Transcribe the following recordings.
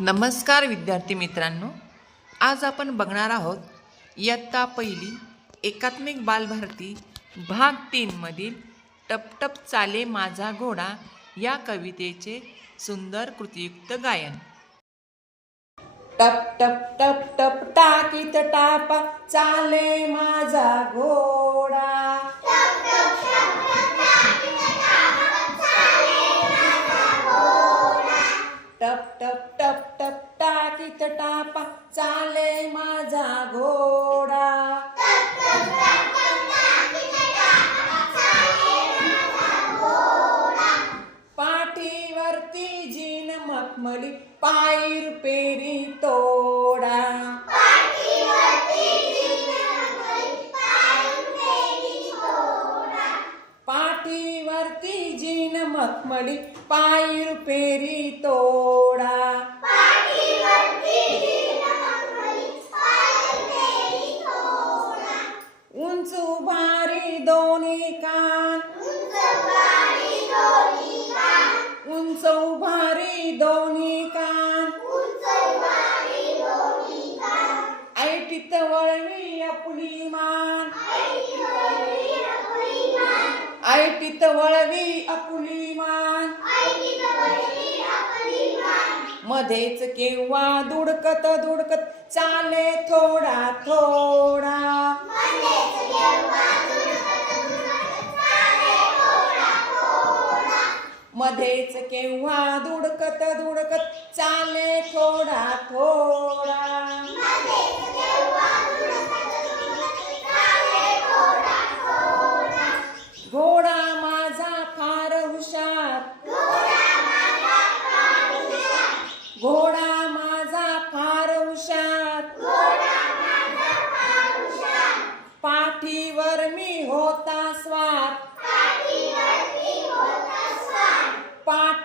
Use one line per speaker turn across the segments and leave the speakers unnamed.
नमस्कार विद्यार्थी मित्रांनो आज आपण बघणार आहोत इयत्ता पहिली एकात्मिक बालभारती भाग तीनमधील टपटप चाले माझा घोडा या कवितेचे सुंदर कृतियुक्त गायन. टप टप टप टप टाकीत टापा चाले माझा घोडा. टप टप चाले माझा घोडा. पाठीवरती जीन मखमली पायीर पेरी तोडा. पाठीवरती जीन मखमली पायीर पेरी तोडा. उंच उभारी दोन्ही कान. उंच उभारी दोन्ही कान. ऐटीत वळवी आपली मान. ऐटीत वळवी आपली मान. मध्येच केव्हा दुडकत दुडकत चाले थोडा थोडा दुडकत दुडकत चाले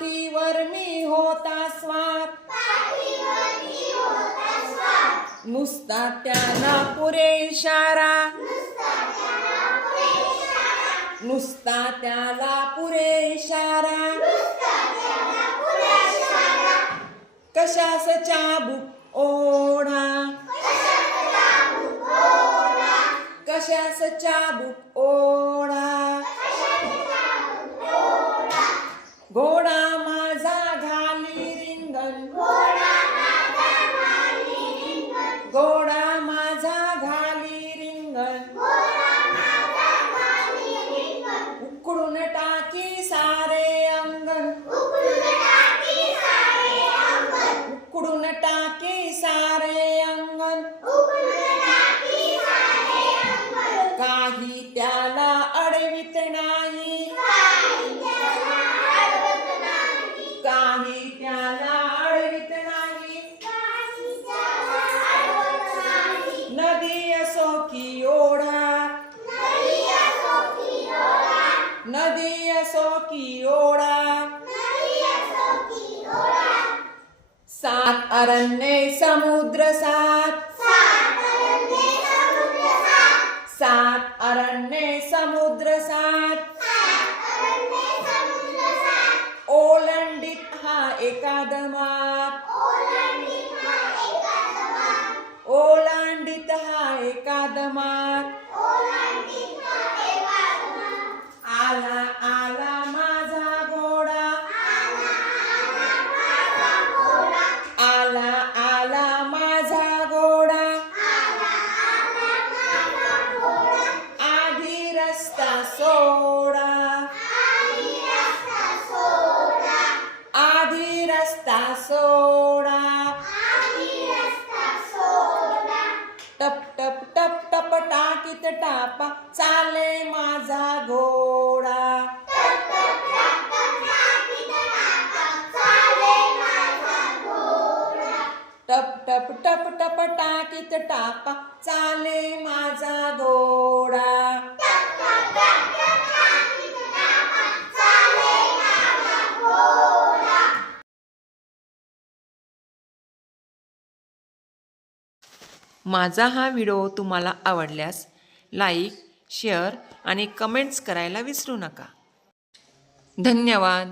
पाठीवर मी होता स्वार. नुसता त्याला पुरे इशारा. नुसता त्याला पुरे इशारा. कशास चाबूक ओढा? कशास चाबूक ओढा? काही त्याला अडवित नाही। काही त्याला अडवित नाही। नदी असो की ओढा। नदी असो की ओढा। सात अरण्ये समुद्र सात। सात अरण्ये समुद्र सात ओलंडित हा एकादमात। ओलांडित हा एकादमात। रस्ता सोडा. टप टप टप टप टाकीत टापा. चाले माझा घोडा. टप टप टप टप टाकीत टापा. चाले माझा घोडा. माझा हा व्हिडिओ तुम्हाला आवडल्यास लाईक शेअर आणि कमेंट्स करायला विसरू नका. धन्यवाद.